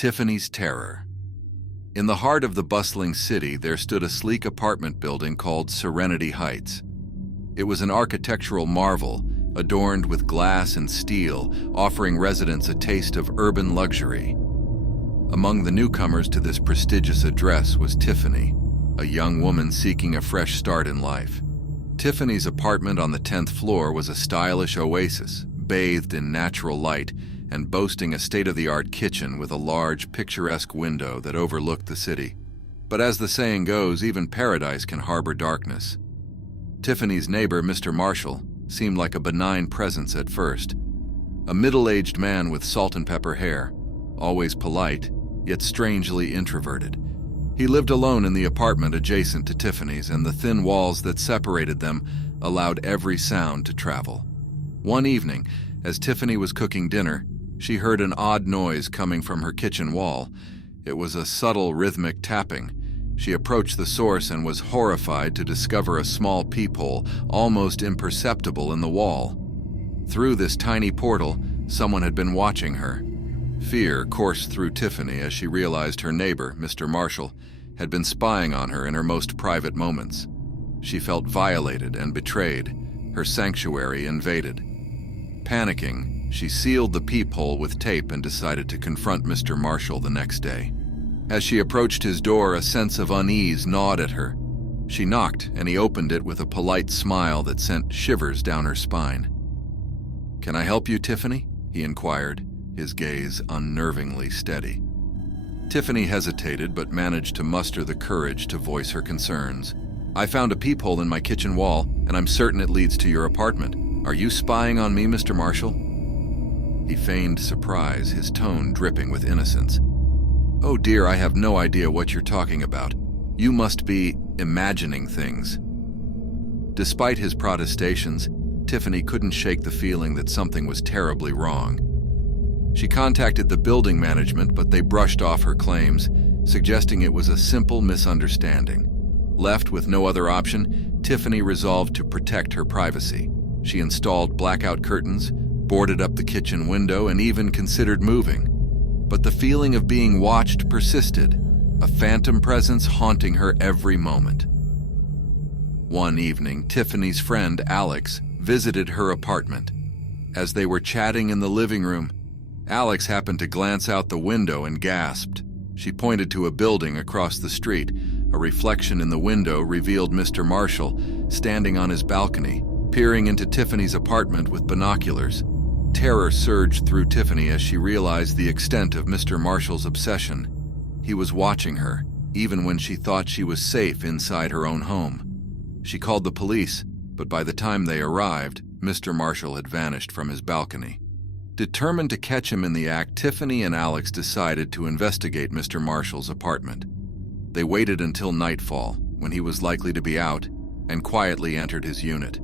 Tiffany's terror. In the heart of the bustling city, there stood a sleek apartment building called Serenity Heights. It was an architectural marvel, adorned with glass and steel, offering residents a taste of urban luxury. Among the newcomers to this prestigious address was Tiffany, a young woman seeking a fresh start in life. Tiffany's apartment on the 10th floor was a stylish oasis, bathed in natural light and boasting a state-of-the-art kitchen with a large, picturesque window that overlooked the city. But as the saying goes, even paradise can harbor darkness. Tiffany's neighbor, Mr. Marshall, seemed like a benign presence at first. A middle-aged man with salt and pepper hair, always polite, yet strangely introverted. He lived alone in the apartment adjacent to Tiffany's, and the thin walls that separated them allowed every sound to travel. One evening, as Tiffany was cooking dinner, she heard an odd noise coming from her kitchen wall. It was a subtle, rhythmic tapping. She approached the source and was horrified to discover a small peephole, almost imperceptible in the wall. Through this tiny portal, someone had been watching her. Fear coursed through Tiffany as she realized her neighbor, Mr. Marshall, had been spying on her in her most private moments. She felt violated and betrayed, her sanctuary invaded. Panicking, she sealed the peephole with tape and decided to confront Mr. Marshall the next day. As she approached his door, a sense of unease gnawed at her. She knocked, and he opened it with a polite smile that sent shivers down her spine. "Can I help you, Tiffany?" he inquired, his gaze unnervingly steady. Tiffany hesitated but managed to muster the courage to voice her concerns. "I found a peephole in my kitchen wall, and I'm certain it leads to your apartment. Are you spying on me, Mr. Marshall?" He feigned surprise, his tone dripping with innocence. "Oh dear, I have no idea what you're talking about. You must be imagining things." Despite his protestations, Tiffany couldn't shake the feeling that something was terribly wrong. She contacted the building management, but they brushed off her claims, suggesting it was a simple misunderstanding. Left with no other option, Tiffany resolved to protect her privacy. She installed blackout curtains, boarded up the kitchen window, and even considered moving. But the feeling of being watched persisted, a phantom presence haunting her every moment. One evening, Tiffany's friend, Alex, visited her apartment. As they were chatting in the living room, Alex happened to glance out the window and gasped. She pointed to a building across the street. A reflection in the window revealed Mr. Marshall standing on his balcony, peering into Tiffany's apartment with binoculars. Terror surged through Tiffany as she realized the extent of Mr. Marshall's obsession. He was watching her, even when she thought she was safe inside her own home. She called the police, but by the time they arrived, Mr. Marshall had vanished from his balcony. Determined to catch him in the act, Tiffany and Alex decided to investigate Mr. Marshall's apartment. They waited until nightfall, when he was likely to be out, and quietly entered his unit.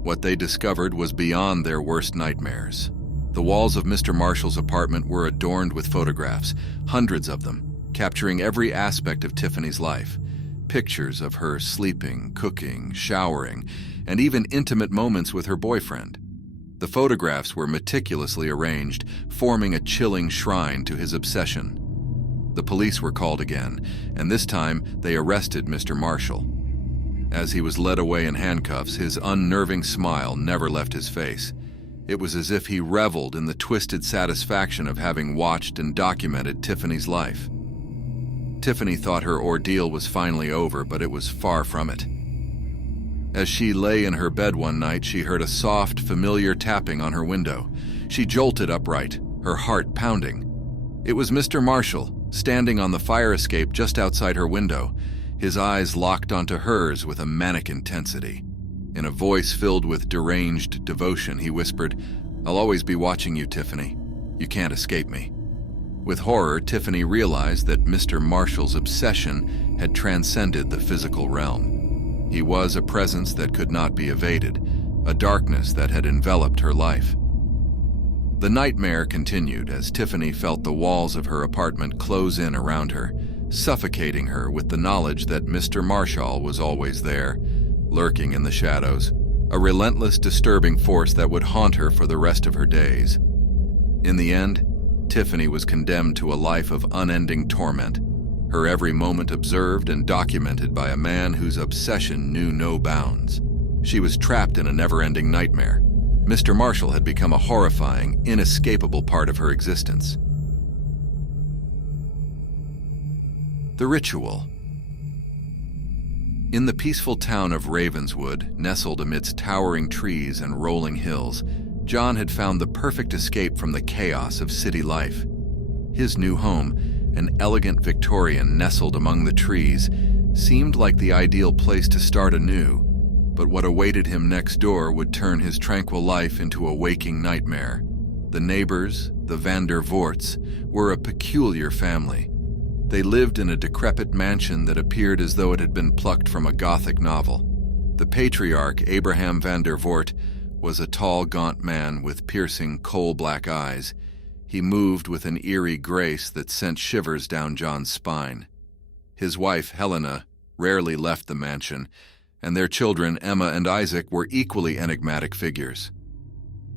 What they discovered was beyond their worst nightmares. The walls of Mr. Marshall's apartment were adorned with photographs, hundreds of them, capturing every aspect of Tiffany's life. Pictures of her sleeping, cooking, showering, and even intimate moments with her boyfriend. The photographs were meticulously arranged, forming a chilling shrine to his obsession. The police were called again, and this time they arrested Mr. Marshall. As he was led away in handcuffs, his unnerving smile never left his face. It was as if he reveled in the twisted satisfaction of having watched and documented Tiffany's life. Tiffany thought her ordeal was finally over, but it was far from it. As she lay in her bed one night, she heard a soft, familiar tapping on her window. She jolted upright, her heart pounding. It was Mr. Marshall, standing on the fire escape just outside her window. His eyes locked onto hers with a manic intensity. In a voice filled with deranged devotion, he whispered, "I'll always be watching you, Tiffany. You can't escape me." With horror, Tiffany realized that Mr. Marshall's obsession had transcended the physical realm. He was a presence that could not be evaded, a darkness that had enveloped her life. The nightmare continued as Tiffany felt the walls of her apartment close in around her, suffocating her with the knowledge that Mr. Marshall was always there, lurking in the shadows, a relentless, disturbing force that would haunt her for the rest of her days. In the end, Tiffany was condemned to a life of unending torment, her every moment observed and documented by a man whose obsession knew no bounds. She was trapped in a never-ending nightmare. Mr. Marshall had become a horrifying, inescapable part of her existence. The Ritual. In the peaceful town of Ravenswood, nestled amidst towering trees and rolling hills, John had found the perfect escape from the chaos of city life. His new home, an elegant Victorian nestled among the trees, seemed like the ideal place to start anew, but what awaited him next door would turn his tranquil life into a waking nightmare. The neighbors, the Van der Voorts, were a peculiar family. They lived in a decrepit mansion that appeared as though it had been plucked from a Gothic novel. The patriarch, Abraham van der Voort, was a tall, gaunt man with piercing, coal-black eyes. He moved with an eerie grace that sent shivers down John's spine. His wife, Helena, rarely left the mansion, and their children, Emma and Isaac, were equally enigmatic figures.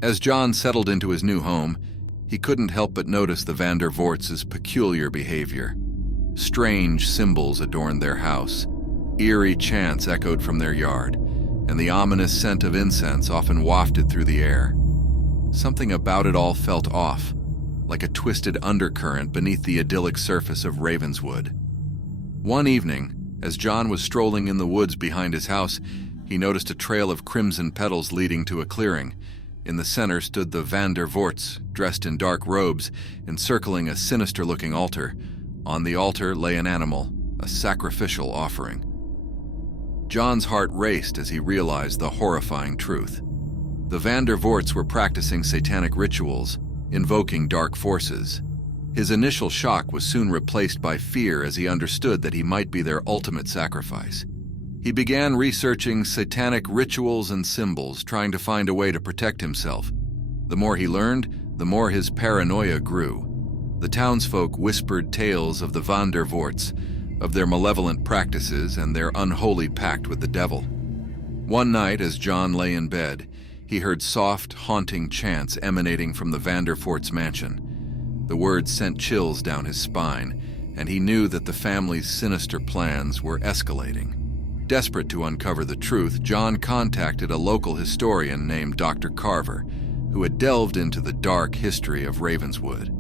As John settled into his new home, he couldn't help but notice the Van der Voorts' peculiar behavior. Strange symbols adorned their house, eerie chants echoed from their yard, and the ominous scent of incense often wafted through the air. Something about it all felt off, like a twisted undercurrent beneath the idyllic surface of Ravenswood. One evening, as John was strolling in the woods behind his house, he noticed a trail of crimson petals leading to a clearing. In the center stood the Van der Voorts, dressed in dark robes, encircling a sinister-looking altar. On the altar lay an animal, a sacrificial offering. John's heart raced as he realized the horrifying truth. The Van der Voorts were practicing satanic rituals, invoking dark forces. His initial shock was soon replaced by fear as he understood that he might be their ultimate sacrifice. He began researching satanic rituals and symbols, trying to find a way to protect himself. The more he learned, the more his paranoia grew. The townsfolk whispered tales of the Van der Voorts, of their malevolent practices and their unholy pact with the devil. One night, as John lay in bed, he heard soft, haunting chants emanating from the Van der Voorts' mansion. The words sent chills down his spine, and he knew that the family's sinister plans were escalating. Desperate to uncover the truth, John contacted a local historian named Dr. Carver, who had delved into the dark history of Ravenswood.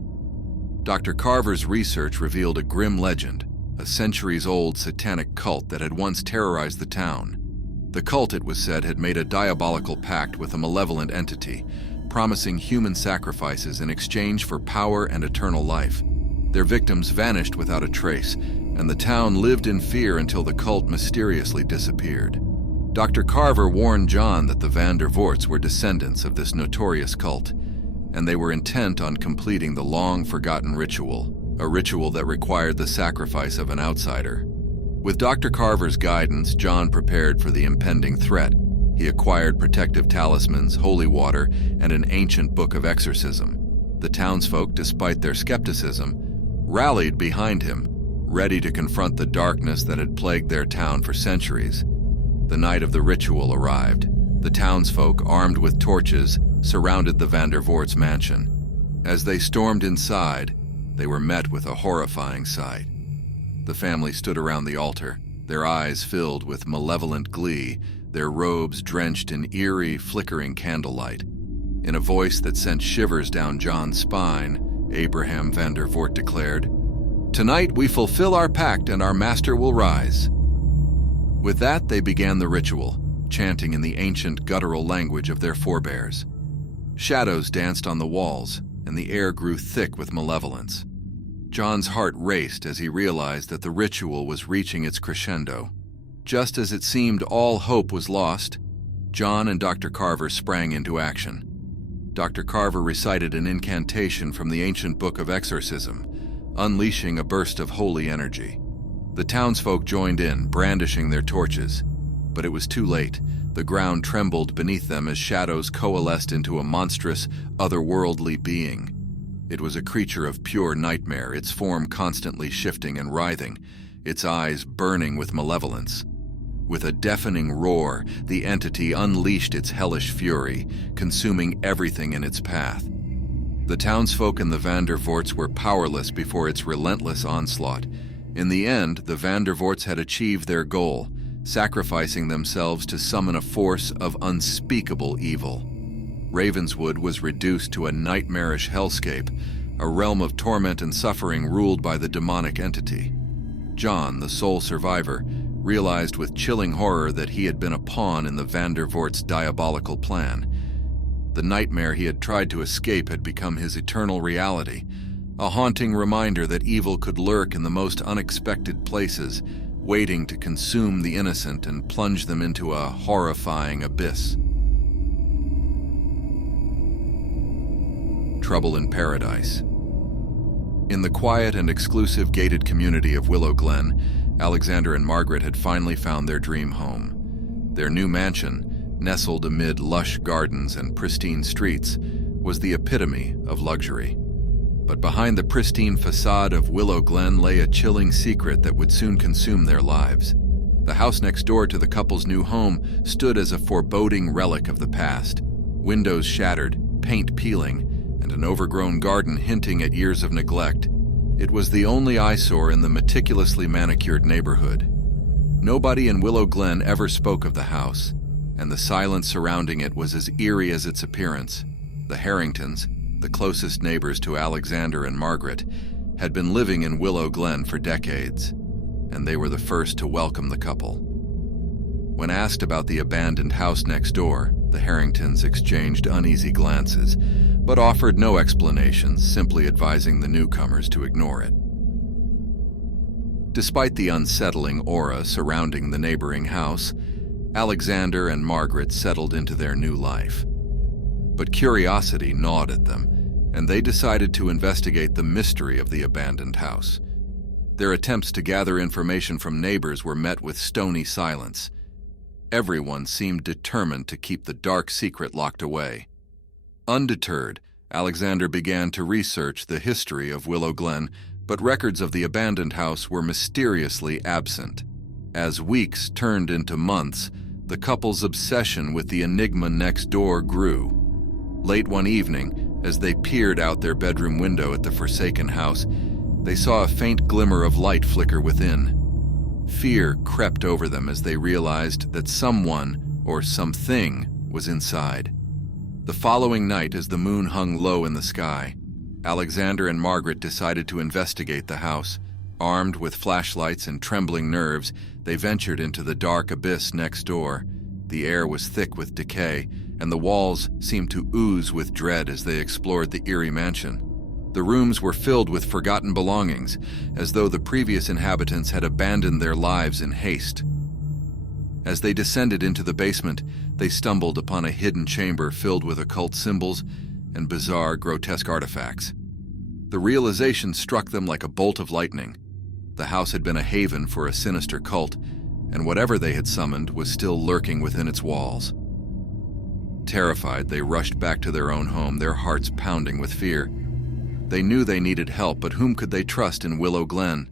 Dr. Carver's research revealed a grim legend, a centuries-old satanic cult that had once terrorized the town. The cult, it was said, had made a diabolical pact with a malevolent entity, promising human sacrifices in exchange for power and eternal life. Their victims vanished without a trace, and the town lived in fear until the cult mysteriously disappeared. Dr. Carver warned John that the Van der Voorts were descendants of this notorious cult, and they were intent on completing the long-forgotten ritual, a ritual that required the sacrifice of an outsider. With Dr. Carver's guidance, John prepared for the impending threat. He acquired protective talismans, holy water, and an ancient book of exorcism. The townsfolk, despite their skepticism, rallied behind him, ready to confront the darkness that had plagued their town for centuries. The night of the ritual arrived. The townsfolk, armed with torches, surrounded the Van der Voorts' mansion. As they stormed inside, they were met with a horrifying sight. The family stood around the altar, their eyes filled with malevolent glee, their robes drenched in eerie, flickering candlelight. In a voice that sent shivers down John's spine, Abraham van der Voort declared, "Tonight we fulfill our pact and our master will rise." With that, they began the ritual, chanting in the ancient guttural language of their forebears. Shadows danced on the walls, and the air grew thick with malevolence. John's heart raced as he realized that the ritual was reaching its crescendo. Just as it seemed all hope was lost, John and Dr. Carver sprang into action. Dr. Carver recited an incantation from the ancient book of exorcism, unleashing a burst of holy energy. The townsfolk joined in, brandishing their torches. But it was too late. The ground trembled beneath them as shadows coalesced into a monstrous, otherworldly being. It was a creature of pure nightmare, its form constantly shifting and writhing, its eyes burning with malevolence. With a deafening roar, the entity unleashed its hellish fury, consuming everything in its path. The townsfolk and the Van der Voorts were powerless before its relentless onslaught. In the end, the Van der Voorts had achieved their goal, sacrificing themselves to summon a force of unspeakable evil. Ravenswood was reduced to a nightmarish hellscape, a realm of torment and suffering ruled by the demonic entity. John, the sole survivor, realized with chilling horror that he had been a pawn in the Van der Voorts' diabolical plan. The nightmare he had tried to escape had become his eternal reality, a haunting reminder that evil could lurk in the most unexpected places, waiting to consume the innocent and plunge them into a horrifying abyss. Trouble in Paradise. In the quiet and exclusive gated community of Willow Glen, Alexander and Margaret had finally found their dream home. Their new mansion, nestled amid lush gardens and pristine streets, was the epitome of luxury. But behind the pristine facade of Willow Glen lay a chilling secret that would soon consume their lives. The house next door to the couple's new home stood as a foreboding relic of the past. Windows shattered, paint peeling, and an overgrown garden hinting at years of neglect. It was the only eyesore in the meticulously manicured neighborhood. Nobody in Willow Glen ever spoke of the house, and the silence surrounding it was as eerie as its appearance. The Harringtons, the closest neighbors to Alexander and Margaret, had been living in Willow Glen for decades, and they were the first to welcome the couple. When asked about the abandoned house next door, the Harringtons exchanged uneasy glances, but offered no explanations, simply advising the newcomers to ignore it. Despite the unsettling aura surrounding the neighboring house, Alexander and Margaret settled into their new life. But curiosity gnawed at them, and they decided to investigate the mystery of the abandoned house. Their attempts to gather information from neighbors were met with stony silence. Everyone seemed determined to keep the dark secret locked away. Undeterred, Alexander began to research the history of Willow Glen, but records of the abandoned house were mysteriously absent. As weeks turned into months, the couple's obsession with the enigma next door grew. Late one evening, as they peered out their bedroom window at the forsaken house, they saw a faint glimmer of light flicker within. Fear crept over them as they realized that someone or something was inside. The following night, as the moon hung low in the sky, Alexander and Margaret decided to investigate the house. Armed with flashlights and trembling nerves, they ventured into the dark abyss next door. The air was thick with decay, and the walls seemed to ooze with dread as they explored the eerie mansion. The rooms were filled with forgotten belongings, as though the previous inhabitants had abandoned their lives in haste. As they descended into the basement, they stumbled upon a hidden chamber filled with occult symbols and bizarre, grotesque artifacts. The realization struck them like a bolt of lightning. The house had been a haven for a sinister cult, and whatever they had summoned was still lurking within its walls. Terrified, they rushed back to their own home, their hearts pounding with fear. They knew they needed help, but whom could they trust in Willow Glen?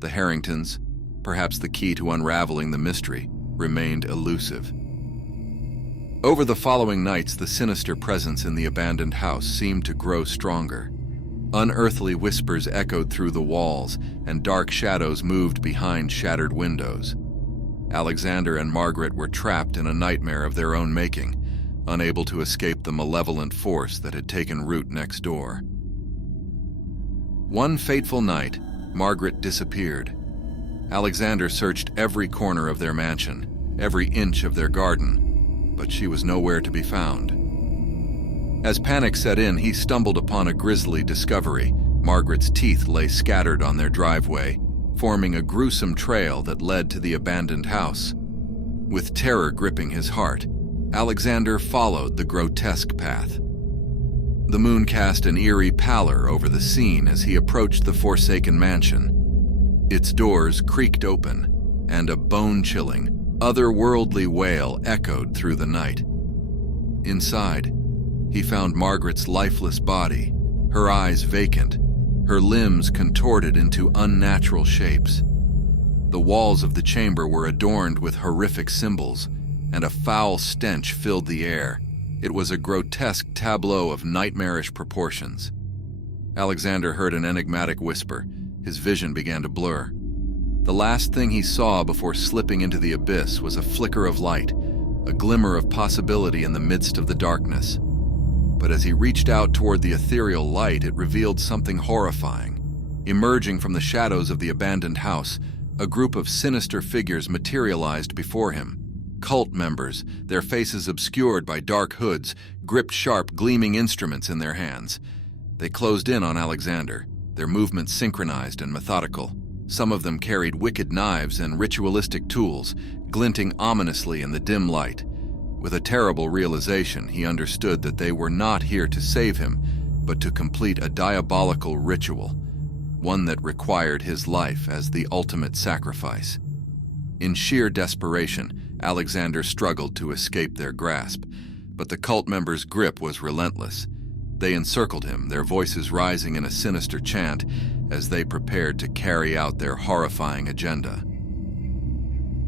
The Harringtons, perhaps the key to unraveling the mystery, remained elusive. Over the following nights, the sinister presence in the abandoned house seemed to grow stronger. Unearthly whispers echoed through the walls, and dark shadows moved behind shattered windows. Alexander and Margaret were trapped in a nightmare of their own making, unable to escape the malevolent force that had taken root next door. One fateful night, Margaret disappeared. Alexander searched every corner of their mansion, every inch of their garden, but she was nowhere to be found. As panic set in, he stumbled upon a grisly discovery. Margaret's teeth lay scattered on their driveway, forming a gruesome trail that led to the abandoned house. With terror gripping his heart, Alexander followed the grotesque path. The moon cast an eerie pallor over the scene as he approached the forsaken mansion. Its doors creaked open, and a bone-chilling, otherworldly wail echoed through the night. Inside, he found Margaret's lifeless body, her eyes vacant, her limbs contorted into unnatural shapes. The walls of the chamber were adorned with horrific symbols, and a foul stench filled the air, It was a grotesque tableau of nightmarish proportions. Alexander heard an enigmatic whisper. His vision began to blur. The last thing he saw before slipping into the abyss was a flicker of light, a glimmer of possibility in the midst of the darkness. But as he reached out toward the ethereal light, it revealed something horrifying. Emerging from the shadows of the abandoned house, a group of sinister figures materialized before him. Cult members, their faces obscured by dark hoods, gripped sharp, gleaming instruments in their hands. They closed in on Alexander, their movements synchronized and methodical. Some of them carried wicked knives and ritualistic tools, glinting ominously in the dim light. With a terrible realization, he understood that they were not here to save him, but to complete a diabolical ritual, one that required his life as the ultimate sacrifice. In sheer desperation, Alexander struggled to escape their grasp, but the cult members' grip was relentless. They encircled him, their voices rising in a sinister chant as they prepared to carry out their horrifying agenda.